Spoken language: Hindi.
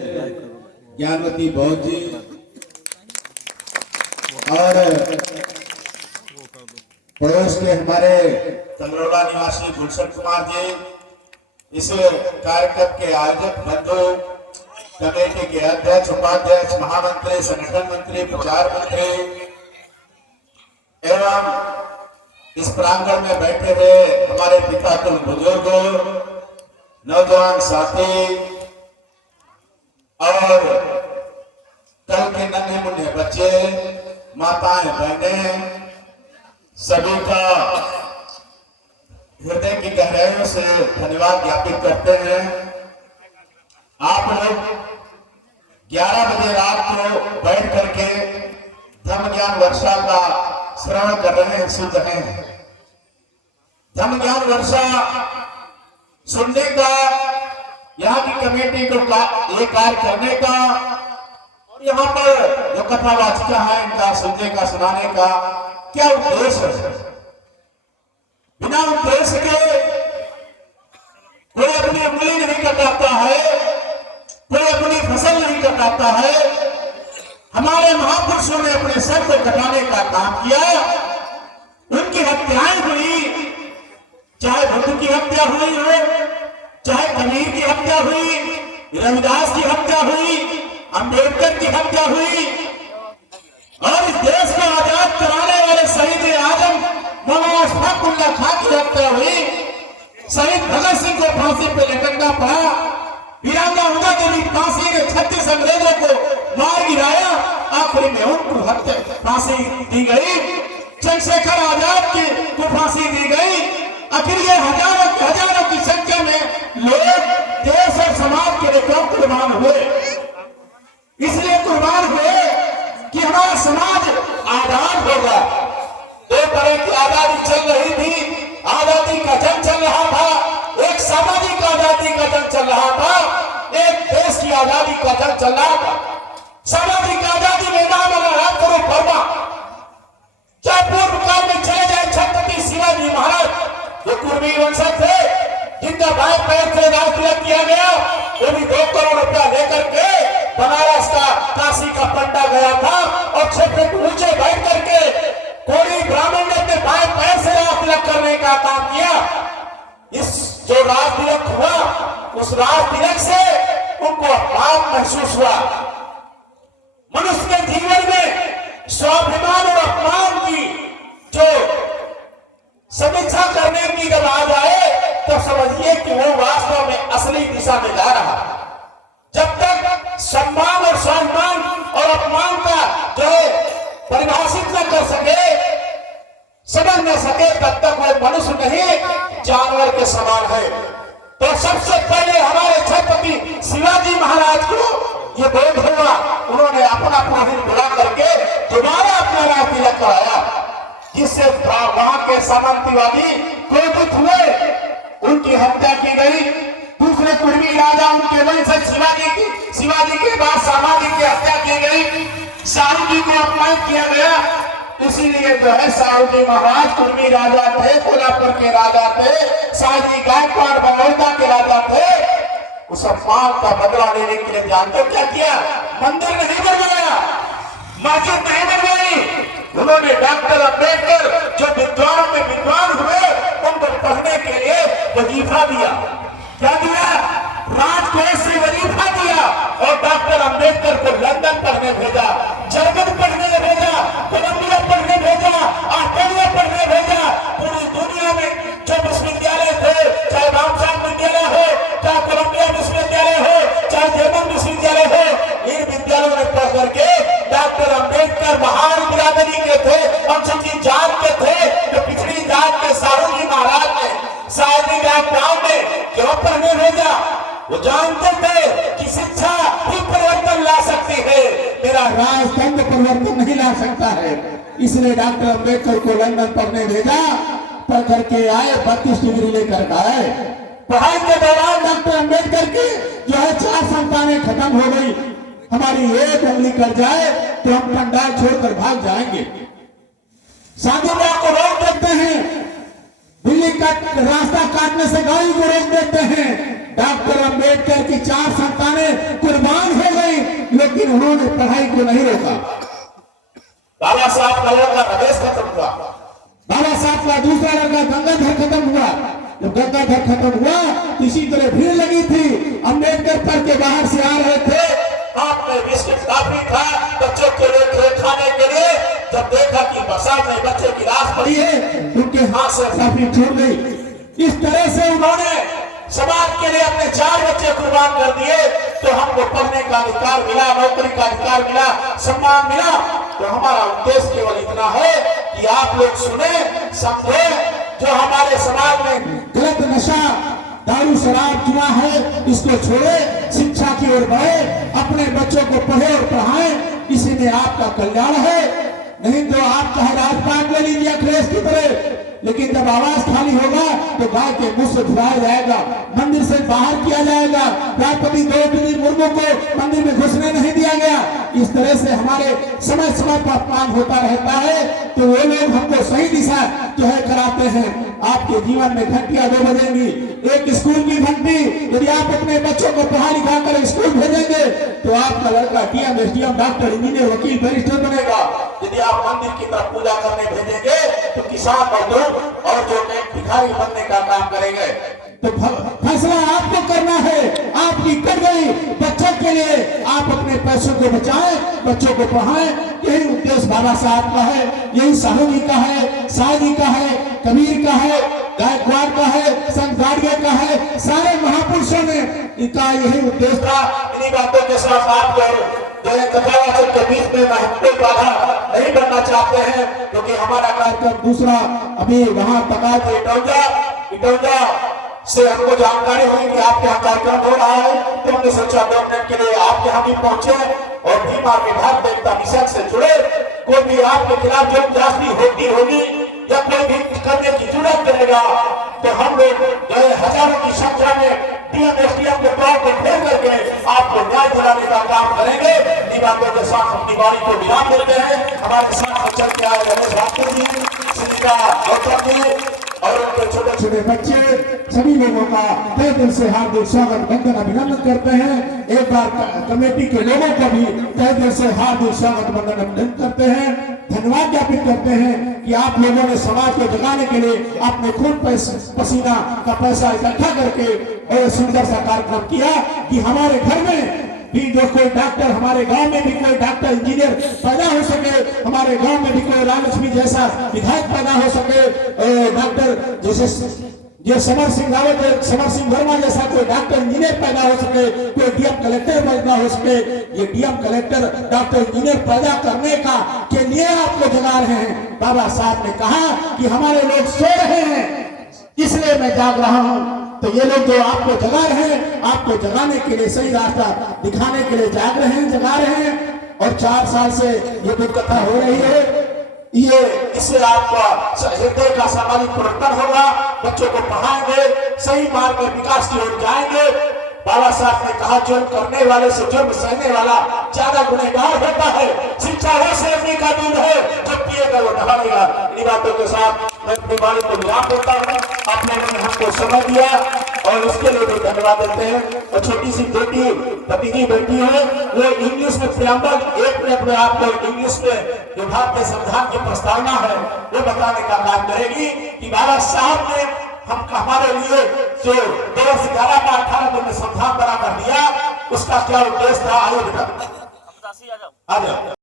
ज्ञानवती बौद्ध जी और पड़ोस के हमारे तंगरौला निवासी गुलशन कुमार जी, इस कार्यक्रम के आयोजक बंधु, कमेटी के अध्यक्ष, उपाध्यक्ष, महामंत्री, संगठन मंत्री, प्रचार मंत्री एवं इस प्रांगण में बैठे हुए हमारे पिता तुम बुजुर्ग, नौजवान साथी और कल के नन्हे मुन्ने बच्चे, माताएं, बहनें, सभी का हृदय की गहराइयों से धन्यवाद ज्ञापित करते हैं। आप लोग 11 बजे रात को बैठ करके धम्म ज्ञान वर्षा का श्रवण कर रहे हैं, सुन रहे हैं। धम्म ज्ञान वर्षा सुनने का, यहाँ की कमेटी को ये कार्य करने का और यहाँ पर जो कथावाचिका है इनका सुनने का, सुनाने का क्या उद्देश्य है? बिना उद्देश्य के कोई अपनी उंगली नहीं कटाता है, कोई अपनी फसल नहीं कटाता है। हमारे महापुरुषों ने अपने सर को कटाने का काम किया, उनकी हत्याएं हुई, चाहे बुद्ध की हत्या हुई हो, चाहे कबीर की हत्या हुई, रविदास की हत्या हुई, अंबेडकर की हत्या हुई और इस देश को आजाद कराने वाले शहीद आजम मौलाना अशफाकुल्लाह खां की हत्या हुई। शहीद भगत सिंह को फांसी पे लटकना पड़ा, वीरांगना उदा देवी फांसी ने 36 अंग्रेजों को मार गिराया, आखिरी में उनको हत्या फांसी दी गई। चंद्रशेखर आजाद को फांसी दी गई। आखिर ये हजारों की संख्या में लोग देश और समाज के लिए क्यों कुर्बान हुए? इसलिए कुर्बान हुए कि हमारा समाज आजाद होगा। दो तरह की आजादी चल रही थी, आजादी का जंग चल रहा था, एक सामाजिक आजादी का जंग चल रहा था, एक देश की आजादी का जंग चल रहा था। सामाजिक आजादी में नाम लगा करो फरमा, चाहे पूर्व काल में चले जाए छत्रपति शिवाजी महाराज, जो कुर्मी वंशज थे, जिनका भाई पैर से राज तिलक किया गया, वो भी 2 करोड़ रुपया लेकर के बनारस का, काशी का पंडा गया था और 6 फीट ऊंचे बैठ करके कोई ब्राह्मण ने अपने भाई पैर से राज तिलक करने का काम किया। इस जो राज तिलक हुआ, उस राज तिलक से उनको अपमान महसूस हुआ। मनुष्य के जीवन में स्वाभिमान और अपमान की जो समीक्षा करने की जब आ जाए तो समझिए कि वो वास्तव में असली दिशा में जा रहा है। जब तक सम्मान और सम्मान और अपमान का जो परिभाषित न कर सके, समझ न सके, तब तक वो मनुष्य नहीं जानवर के समान है। तो सबसे पहले हमारे छत्रपति शिवाजी महाराज को ये बोध हुआ, उन्होंने अपना पुरोहित बुला करके दोबारा अपना राज तिलक कराया, जिससे वहां के सामंतवादी क्रोधित हुए, उनकी हत्या की गई। दूसरे कुर्मी राजा उनके वंशज शिवाजी के बाद सामाजी की हत्या की गई। शाहू जी को अपमानित किया गया। इसीलिए जो है शाहू जी महाराज कुर्मी राजा थे, कोल्हापुर के राजा थे, शाहजी गायकवाड़ बड़ौदा के राजा थे। उस अपमान का बदला लेने के लिए जानते क्या किया? मंदिर नहीं बनवाया, मस्जिद नहीं बनवाई। उन्होंने डॉक्टर अंबेडकर जो विद्वानों में विद्वान हुए, उनको पढ़ने के लिए वजीफा दिया। क्या दिया? राजकोट से वजीफा दिया और डॉक्टर अंबेडकर को लंदन पढ़ने भेजा, जर्मन पढ़ने भेजा, कोलंबिया पढ़ने भेजा, ऑस्ट्रेलिया पढ़ने भेजा। पूरी दुनिया में जो विश्वविद्यालय थे, चाहे रामसाम विद्यालय हो, चाहे कोलंबिया विश्वविद्यालय हो, चाहे जर्मन विश्वविद्यालय हो, इन विद्यालयों में पढ़ करके डॉक्टर अंबेडकर महान बिरादरी के थे, अनुसूचित जात के थे, जो पिछड़ी जात के शाहू जी महाराज ने, शाहजी गायकवाड़ ने क्यों पढ़ने भेजा? वो जानते थे कि शिक्षा ही परिवर्तन ला सकती है, मेरा राजतंत्र परिवर्तन नहीं ला सकता है। इसलिए डॉक्टर अंबेडकर को लंदन पढ़ने भेजा। पढ़ करके आए, 32 डिग्री लेकर आए। पढ़ाई के दौरान डॉक्टर अंबेडकर की जो है 4 संतानें खत्म हो गई। हमारी एक उंगली कर जाए तो हम पंडाल छोड़कर भाग जाएंगे। शादी ब्याह को रोक देते हैं, दिल्ली का रास्ता काटने से गाड़ी को रोक देते हैं। डॉक्टर अंबेडकर की 4 संतानें कुर्बान लेकिन उन्होंने पढ़ाई को नहीं रोका। बाबा साहब का लड़का रमेश खत्म हुआ, बाबा साहब का दूसरा लड़का गंगाधर खत्म हुआ। जब गंगाधर खत्म हुआ तो इसी तरह भीड़ लगी थी। अम्बेडकर पढ़ के बाहर से आ रहे थे, हाथ में बिस्किट काफी था बच्चों के लिए खाने के लिए। जब देखा कि बरसात में बच्चे की लाश पड़ी है, उनके हाथ से काफी छूट गई। इस तरह से उन्होंने समाज के लिए अपने 4 बच्चे कुर्बान कर दिए। तो हमको पढ़ने का अधिकार मिला, नौकरी का अधिकार मिला, सम्मान मिला। तो हमारा उद्देश्य केवल इतना है कि आप लोग सुने, समझे, जो हमारे समाज में गलत नशा, दारू, शराब, जुआ है, इसको छोड़े, शिक्षा की ओर बढ़े, अपने बच्चों को पढ़े और पढ़ाएं। इसी में आपका कल्याण है। नहीं तो आप चाहे राजपाट ले लीजिए अखिलेश की तरह, लेकिन जब आवाज खाली होगा तो गाय के मुंह से धुलाया जाएगा, मंदिर से बाहर किया जाएगा। राष्ट्रपति द्रौपदी मुर्मू को मंदिर में घुसने नहीं दिया गया। इस तरह से हमारे समय समय पर अपमान होता रहता है। तो वो लोग हमको सही दिशा जो है कराते हैं। आपके जीवन में घंटियां 2 बजेंगी। एक स्कूल की घंटी, यदि आप अपने बच्चों को पढ़ा लिखा कर स्कूल भेजेंगे तो आपका लड़का डीएम, एसडीएम, डॉक्टर, इंजीनियर, वकील, बैरिस्टर बनेगा। यदि आप मंदिर की तरफ पूजा करने भेजेंगे तो किसान, मजदूर और जो भिखारी बनने का काम करेंगे। तो फैसला आपको करना है। आपकी कर गई बच्चों के लिए आप अपने पैसों को बचाएं, बच्चों को पढ़ाएं। यही उद्देश्य बाबा साहब का है, यही साहू जी का है, शाह जी का है, कबीर का है, गायकवाड़ का है, संत गाड़गे का है। सारे महापुरुषों ने इनका यही उद्देश्य था। इन्हीं बातों के साथ आप जो कथावाचक के बीच में महत्वपूर्ण बाधा नहीं बनना चाहते हैं, क्योंकि हमारा कार्यक्रम दूसरा अभी वहाँ तका इटौजा से हमको जानकारी हुई कि आपके यहाँ कार्यक्रम हो रहा है। तो हमने सोचा 2 मिनट के लिए आपके यहाँ भी पहुंचे और भीमा विभाग देवता विषय से जुड़े। कोई भी आपके खिलाफ जो जांच होगी या कोई भी करने की जरूरत करेगा तो हम लोग हजारों की संख्या में डीएम, एसडीएम के तौर पर घेर करके आपको न्याय दिलाने का काम करेंगे। इन बातों के साथ हम दिवाली को विराम देते हैं। हमारे साथ चल के आए रमेश राठौर जी, सुनीता गौतम जी और उनके छोटे छोटे बच्चे, सभी लोगों का तहे दिल से हार्दिक स्वागत, वंदन, अभिनंदन करते हैं। एक बार कमेटी के लोगों को भी तहे दिल से हार्दिक स्वागत, वंदन, अभिनंदन करते हैं। धन्यवाद ज्ञापित करते हैं कि आप लोगों ने समाज को जगाने के लिए अपने खून पसीना का पैसा इकट्ठा करके और सुंदर सा कार्यक्रम किया कि हमारे घर में भी जो कोई डॉक्टर, हमारे गांव में भी कोई डॉक्टर, इंजीनियर पैदा हो सके, हमारे गांव में भी कोई रामलक्ष्मी जैसा विधायक पैदा हो सके, डॉक्टर जैसे समर सिंह रावत, समर सिंह वर्मा जैसा कोई डॉक्टर, इंजीनियर पैदा हो सके, कोई डीएम कलेक्टर पैदा हो सके। ये डीएम कलेक्टर, डॉक्टर, इंजीनियर पैदा करने का के लिए आपको जगा रहे हैं। बाबा साहब ने कहा कि हमारे लोग सो रहे हैं, इसलिए मैं जाग रहा हूं। तो ये लोग जो आपको जगा रहे हैं, आपको जगाने के लिए, सही रास्ता दिखाने के लिए जाग रहे हैं, जगा रहे हैं। और 4 साल से ये दुर्घटना हो रही है। ये इससे आपका हृदय का सामाजिक परिवर्तन होगा। बच्चों को पढ़ाएंगे, सही मार्ग में विकास की ओर जाएंगे। बाबा साहब ने कहा जुर्म करने वाले से जुर्म सहने वाला ज्यादा गुनहगार होता है। शिक्षा वो सेवनी का दूध है, जब पिएगा वो ढहालेगा। इन बातों के साथ मैं अपनी वाणी को विराम देता हूँ। आप लोगों ने हमको समय दिया और उसके लिए भी धन्यवाद देते हैं। और छोटी सी बेटी, भतीजी बेटी है, वो इंग्लिश में प्रियम्बल 1 मिनट में आपको इंग्लिश में जो भारतीय संविधान की प्रस्तावना है वो बताने का काम करेगी कि बाबा साहब ने हमारे लिए जो 2011 में संविधान बनाकर दिया, उसका क्या उद्देश्य था। आइए बेटा, आ जाओ।